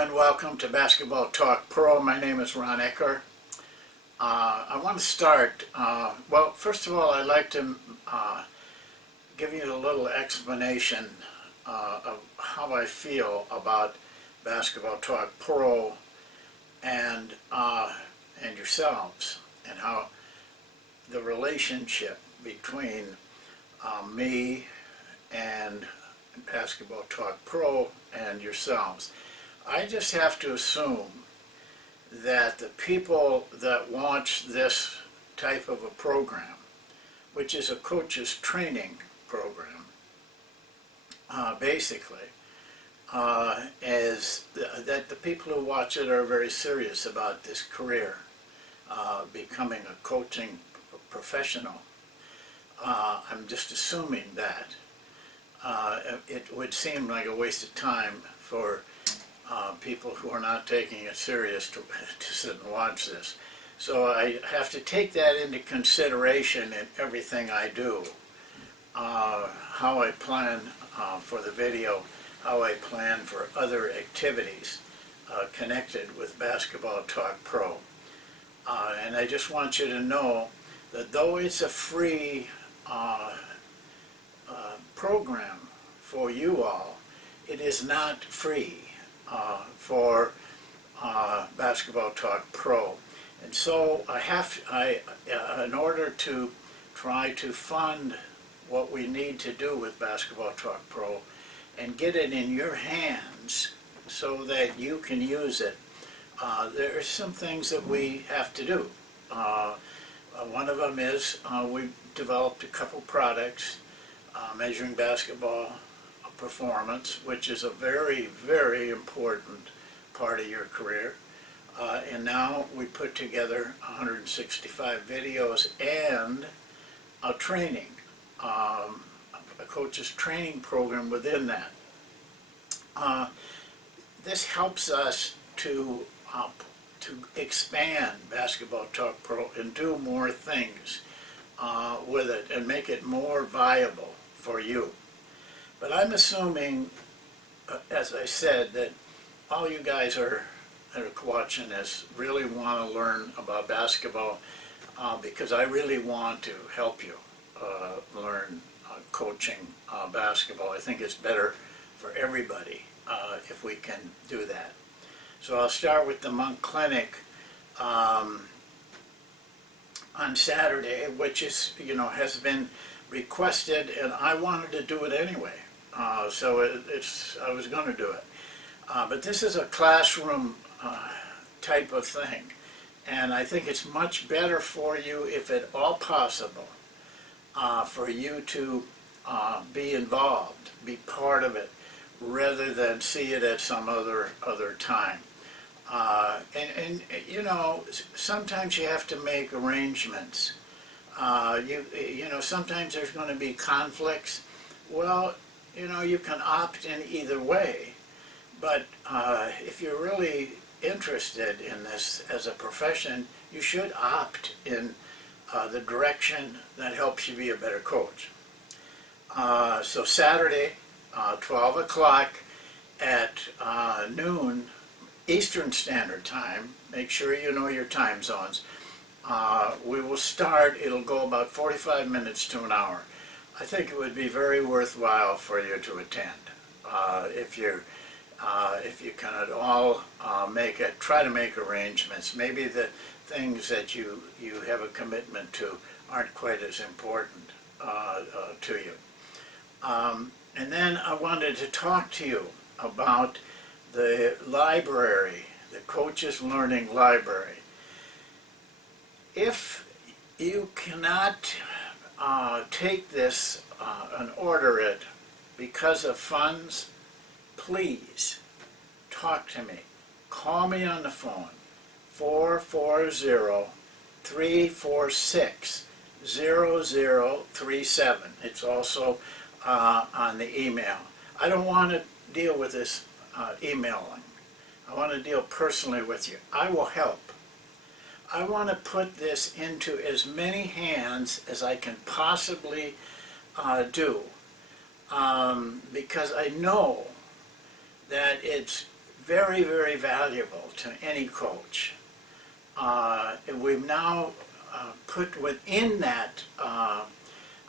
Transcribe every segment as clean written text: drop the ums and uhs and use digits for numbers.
and welcome to Basketball Talk Pro. My name is Ron Ekker. I want to start, well, first of all, I'd like to give you a little explanation of how I feel about Basketball Talk Pro and yourselves, and how the relationship between me and Basketball Talk Pro and yourselves. I just have to assume that the people that watch this type of a program, which is a coach's training program, basically, is that the people who watch it are very serious about this career, becoming a coaching professional. I'm just assuming that. It would seem like a waste of time for people who are not taking it serious to sit and watch this. So I have to take that into consideration in everything I do. How I plan for the video, how I plan for other activities connected with Basketball Talk Pro. And I just want you to know that though it's a free program for you all, it is not free for Basketball Talk Pro. And so in order to try to fund what we need to do with Basketball Talk Pro and get it in your hands so that you can use it, there are some things that we have to do. One of them is we developed a couple products measuring basketball performance, which is a very, very important part of your career. And now we put together 165 videos and a training, a coach's training program within that. This helps us to expand Basketball Talk Pro and do more things with it and make it more viable for you. But I'm assuming, as I said, that all you guys that are watching this really want to learn about basketball, because I really want to help you learn coaching basketball. I think it's better for everybody if we can do that. So I'll start with the Monk Clinic on Saturday, which is, has been requested, and I wanted to do it anyway. So I was going to do it. But this is a classroom type of thing, and I think it's much better for you, if at all possible, for you to be involved, be part of it, rather than see it at some other time. And sometimes you have to make arrangements. Sometimes there's going to be conflicts. Well, you can opt in either way, but if you're really interested in this as a profession, you should opt in the direction that helps you be a better coach. So Saturday, 12 o'clock at noon Eastern Standard Time, make sure you know your time zones. We will start, it'll go about 45 minutes to an hour. I think it would be very worthwhile for you to attend. If you can at all try to make arrangements. Maybe the things that you have a commitment to aren't quite as important to you. And then I wanted to talk to you about the library, the Coach's Learning Library. If you cannot take this and order it because of funds, please talk to me. Call me on the phone, 440-346-0037. It's also on the email. I don't want to deal with this emailing. I want to deal personally with you. I will help. I want to put this into as many hands as I can possibly do, because I know that it's very, very valuable to any coach. We've now put within that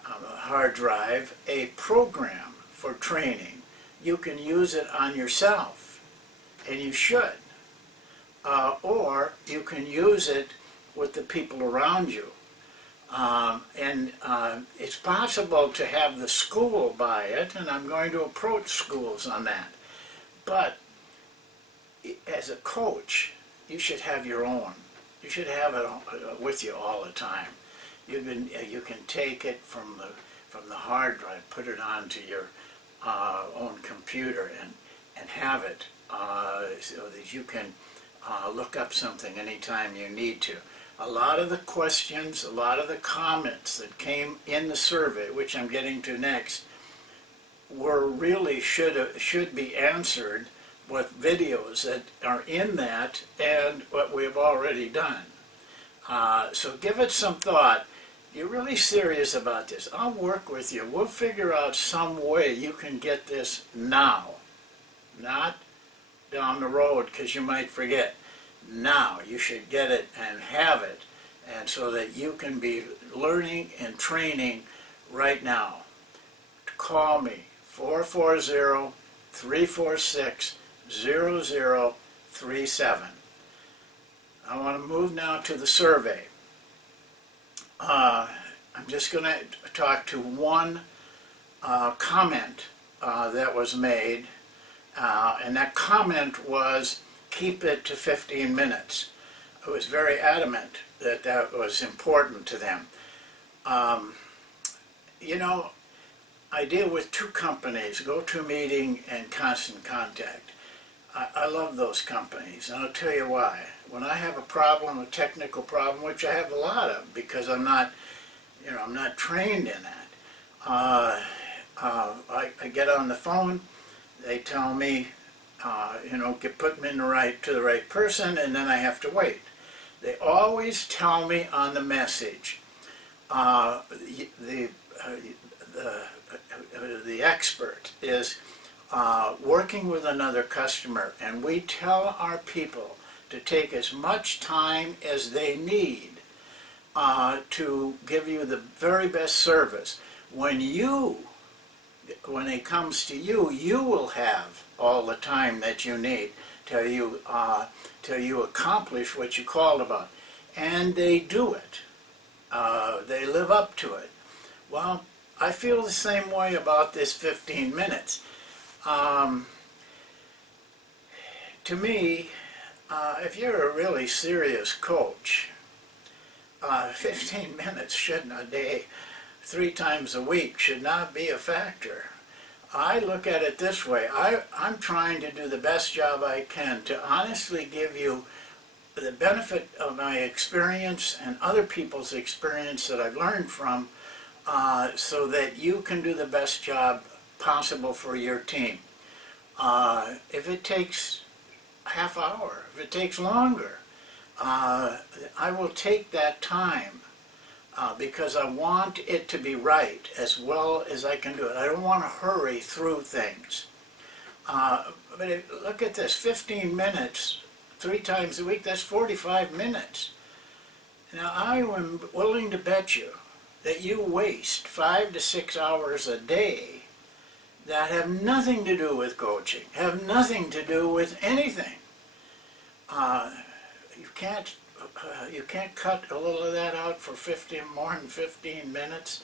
hard drive a program for training. You can use it on yourself, and you should. Or you can use it with the people around you. It's possible to have the school buy it, and I'm going to approach schools on that. But as a coach, you should have your own. You should have it with you all the time. You can take it from the hard drive, put it onto your own computer, and have it so that you can look up something anytime you need to. A lot of the questions, a lot of the comments that came in the survey, which I'm getting to next, were really should be answered with videos that are in that and what we've already done. So give it some thought. You're really serious about this. I'll work with you. We'll figure out some way you can get this now, not down the road, because you might forget. Now you should get it and have it, and so that you can be learning and training right now. Call me, 440-346-0037. I want to move now to the survey. I'm just going to talk to one comment that was made, and that comment was, keep it to 15 minutes. I was very adamant that that was important to them. You know, I deal with two companies, GoToMeeting and Constant Contact. I love those companies, and I'll tell you why. When I have a problem, a technical problem, which I have a lot of because I'm not, I'm not trained in that. I get on the phone, they tell me, put me to the right person, and then I have to wait. They always tell me on the message, the expert is working with another customer, and we tell our people to take as much time as they need to give you the very best service. When it comes to you, you will have all the time that you need till you accomplish what you called about. And they do it. They live up to it. Well, I feel the same way about this 15 minutes. To me, if you're a really serious coach, 15 minutes a day, 3 times a week should not be a factor. I look at it this way. I'm trying to do the best job I can to honestly give you the benefit of my experience and other people's experience that I've learned from, so that you can do the best job possible for your team. If it takes a half hour, if it takes longer, I will take that time because I want it to be right as well as I can do it. I don't want to hurry through things. But look at this, 15 minutes, 3 times a week, that's 45 minutes. Now I am willing to bet you that you waste 5 to 6 hours a day that have nothing to do with coaching, have nothing to do with anything. You can't cut a little of that out for more than 15 minutes.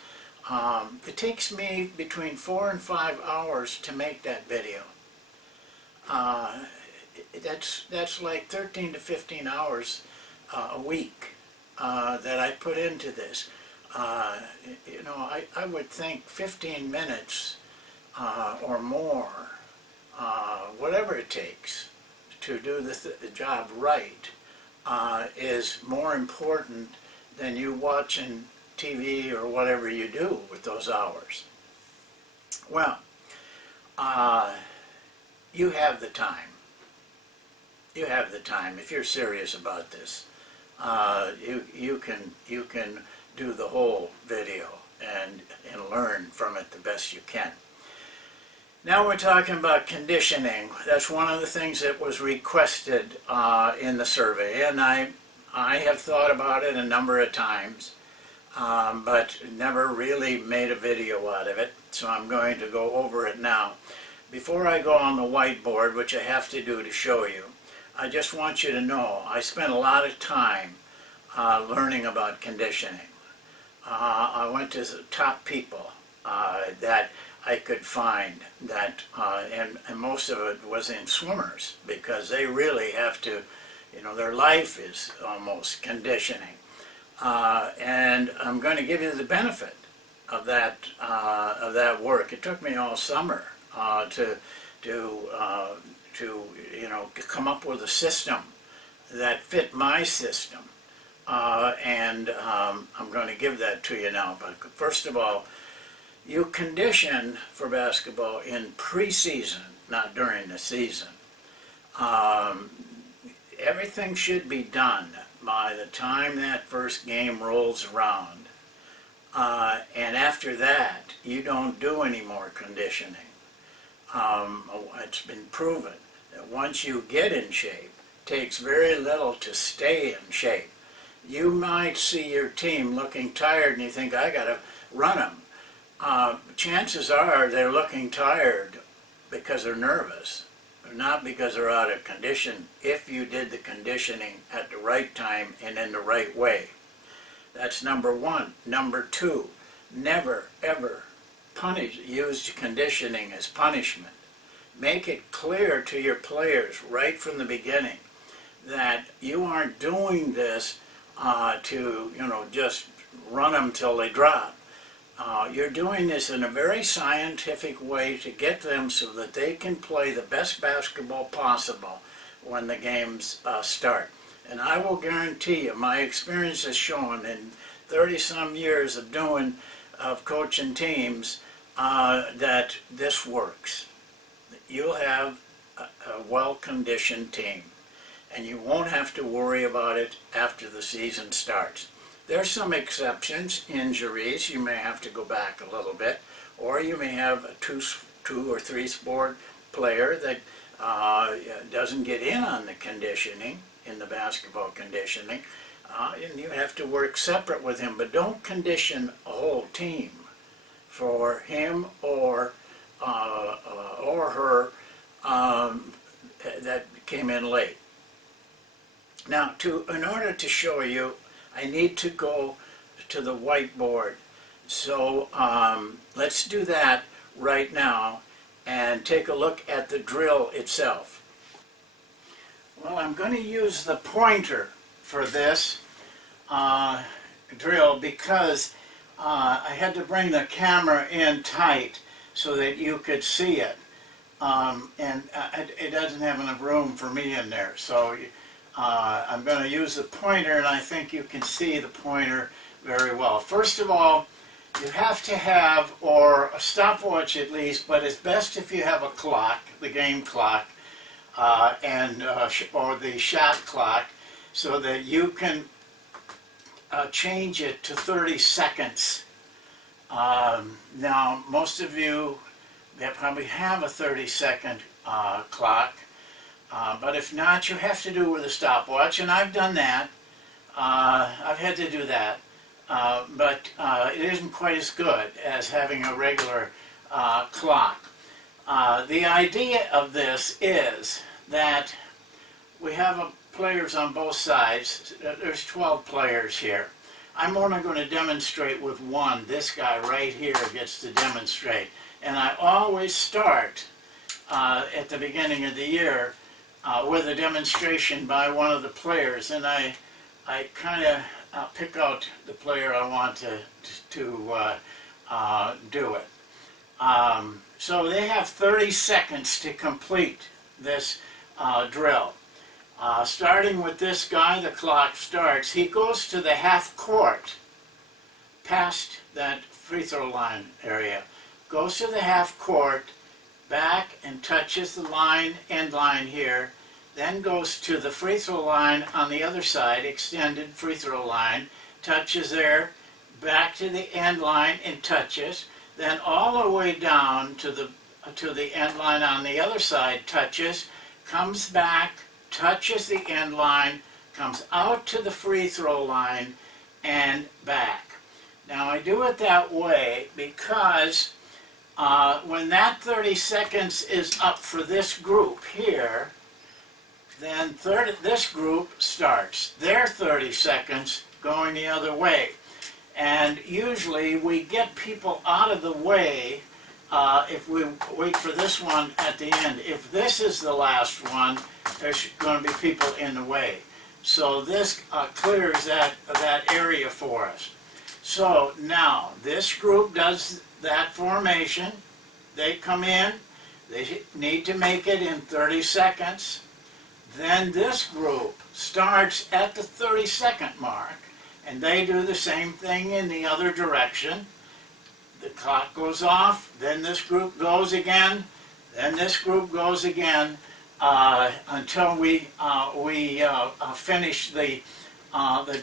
It takes me between 4 and 5 hours to make that video. That's like 13 to 15 hours a week that I put into this. I would think 15 minutes or more, whatever it takes to do the job right, is more important than you watching TV or whatever you do with those hours. Well, you have the time. You have the time if you're serious about this. You can do the whole video and learn from it the best you can. Now we're talking about conditioning. That's one of the things that was requested in the survey, and I have thought about it a number of times, but never really made a video out of it, so I'm going to go over it now. Before I go on the whiteboard, which I have to do to show you, I just want you to know I spent a lot of time learning about conditioning. I went to the top people that I could find that, and most of it was in swimmers, because they really have to, you know, their life is almost conditioning. And I'm going to give you the benefit of that work. It took me all summer to you know, come up with a system that fit my system, and I'm going to give that to you now. But first of all, you condition for basketball in preseason, not during the season. Everything should be done by the time that first game rolls around. And after that, you don't do any more conditioning. It's been proven that once you get in shape, it takes very little to stay in shape. You might see your team looking tired and you think, I got to run them. Chances are they're looking tired because they're nervous, not because they're out of condition, if you did the conditioning at the right time and in the right way. That's number one. Number two, never ever use conditioning as punishment. Make it clear to your players right from the beginning that you aren't doing this to, you know, just run them till they drop. You're doing this in a very scientific way to get them so that they can play the best basketball possible when the games start. And I will guarantee you, my experience has shown in 30-some years of coaching teams, that this works. You'll have a well-conditioned team, and you won't have to worry about it after the season starts. There's some exceptions, injuries. You may have to go back a little bit, or you may have a two or three sport player that doesn't get in on the conditioning, in the basketball conditioning, and you have to work separate with him. But don't condition a whole team for him or her that came in late. Now, in order to show you, I need to go to the whiteboard. So let's do that right now and take a look at the drill itself. Well, I'm going to use the pointer for this drill because I had to bring the camera in tight so that you could see it. And it doesn't have enough room for me in there. So I'm going to use the pointer, and I think you can see the pointer very well. First of all, you have to have, or a stopwatch at least, but it's best if you have a clock, the game clock, or the shot clock, so that you can change it to 30 seconds. Now, most of you probably have a 30-second clock. But if not, you have to do it with a stopwatch, and I've done that. I've had to do that, but it isn't quite as good as having a regular clock. The idea of this is that we have players on both sides. There's 12 players here. I'm only going to demonstrate with one. This guy right here gets to demonstrate. And I always start at the beginning of the year with a demonstration by one of the players, and I kind of pick out the player I want to do it. So they have 30 seconds to complete this drill. Starting with this guy, the clock starts. He goes to the half court, past that free throw line area, goes to the half court, back and touches the end line here, then goes to the free throw line on the other side, extended free throw line, touches there, back to the end line and touches, then all the way down to the to the end line on the other side, touches, comes back, touches the end line, comes out to the free throw line, and back. Now I do it that way because when that 30 seconds is up for this group here, then this group starts their 30 seconds going the other way. And usually we get people out of the way if we wait for this one at the end. If this is the last one, there's going to be people in the way. So this clears that area for us. So now this group does that formation. They come in. They need to make it in 30 seconds. Then this group starts at the 30-second mark, and they do the same thing in the other direction. The clock goes off, then this group goes again, then this group goes again, until we finish the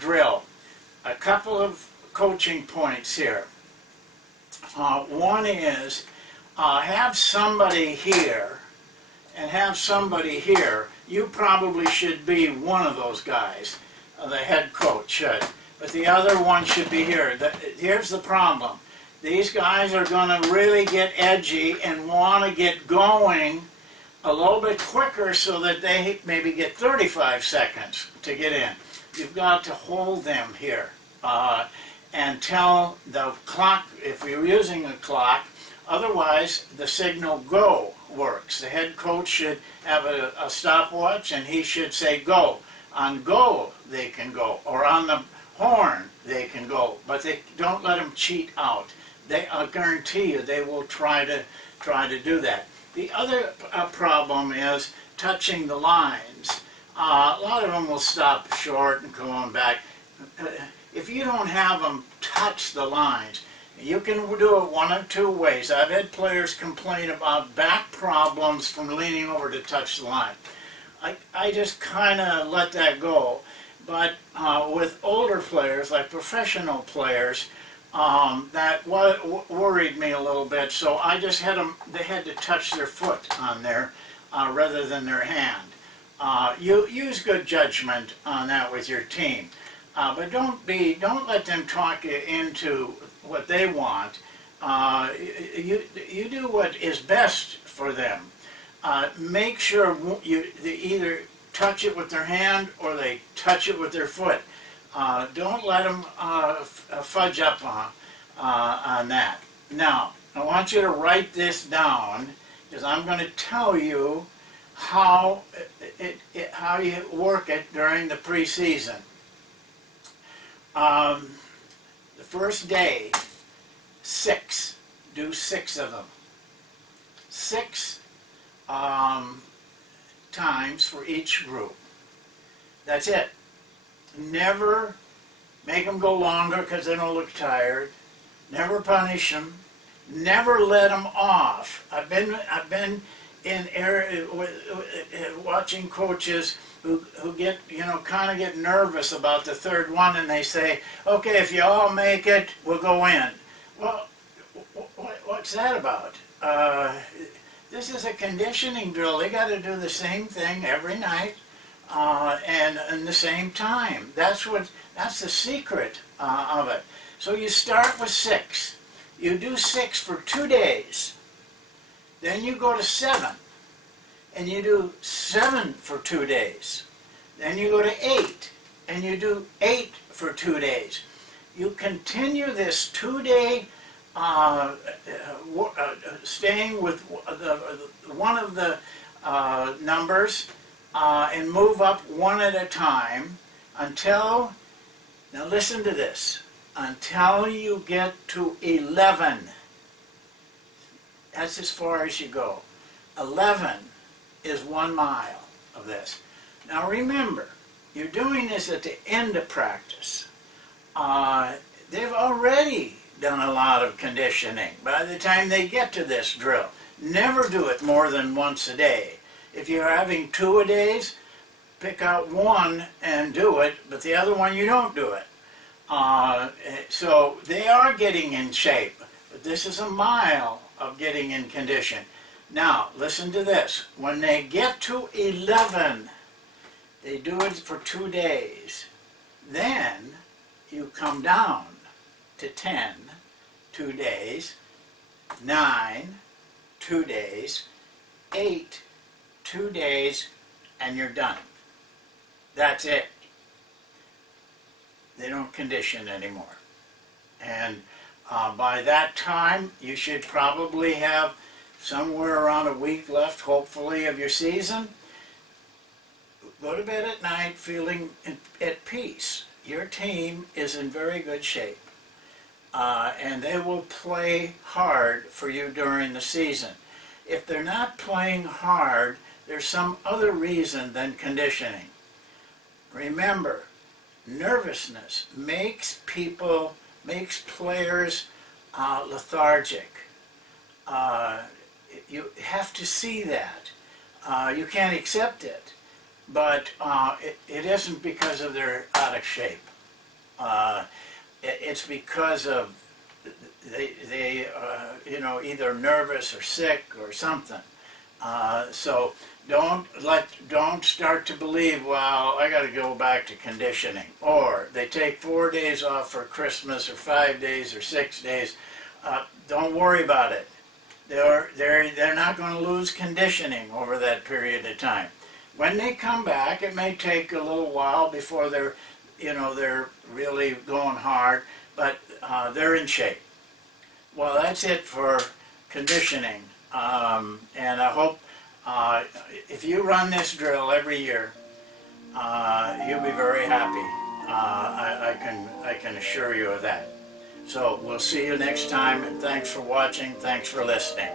drill. A couple of coaching points here. One is have somebody here and have somebody here. You probably should be one of those guys. The head coach should. But the other one should be here. Here's the problem. These guys are going to really get edgy and want to get going a little bit quicker so that they maybe get 35 seconds to get in. You've got to hold them here and tell the clock, if you're using a clock, otherwise the signal go works. The head coach should have a stopwatch and he should say go. On go they can go, or on the horn they can go, but they don't let them cheat out. I'll guarantee you they will try to do that. The other problem is touching the lines. A lot of them will stop short and go on back. If you don't have them touch the lines, you can do it one of two ways. I've had players complain about back problems from leaning over to touch the line. I just kind of let that go. But with older players, like professional players, that worried me a little bit. So I just had them, they had to touch their foot on there rather than their hand. You use good judgment on that with your team. But don't let them talk you into what they want. You do what is best for them. Make sure they either touch it with their hand or they touch it with their foot. Don't let them fudge up on that. Now, I want you to write this down because I'm going to tell you how you work it during the preseason. The first day, 6. Do 6 of them. 6 times for each group. That's it. Never make them go longer because they don't look tired. Never punish them. Never let them off. I've been in area watching coaches who get, kind of get nervous about the third one, and they say, okay, if you all make it, we'll go in. Well, what's that about? This is a conditioning drill. They got to do the same thing every night and in the same time. That's the secret of it. So you start with 6. You do 6 for 2 days. Then you go to 7. And you do 7 for 2 days. Then you go to 8. And you do 8 for 2 days. You continue this 2-day staying with one of the numbers and move up one at a time until, now listen to this, until you get to 11. That's as far as you go. 11 is 1 mile of this. Now remember, you're doing this at the end of practice. They've already done a lot of conditioning by the time they get to this drill. Never do it more than once a day. If you're having 2 a days, pick out 1 and do it, but the other one you don't do it. So they are getting in shape, but this is a mile of getting in condition. Now, listen to this. When they get to 11, they do it for 2 days. Then you come down to 10, 2 days, 9, 2 days, 8, 2 days, and you're done. That's it. They don't condition anymore. And by that time, you should probably have somewhere around a week left, hopefully, of your season. Go to bed at night feeling at peace. Your team is in very good shape. And they will play hard for you during the season. If they're not playing hard, there's some other reason than conditioning. Remember, nervousness makes players lethargic. You have to see that. You can't accept it, but it isn't because of they're out of shape. It's because of they either nervous or sick or something. So don't start to believe, well, I got to go back to conditioning. Or they take 4 days off for Christmas, or 5 days, or 6 days. Don't worry about it. They're not going to lose conditioning over that period of time. When they come back, it may take a little while before they're really going hard, but they're in shape. Well, that's it for conditioning, and I hope if you run this drill every year, you'll be very happy. I can assure you of that. So we'll see you next time, and thanks for watching. Thanks for listening.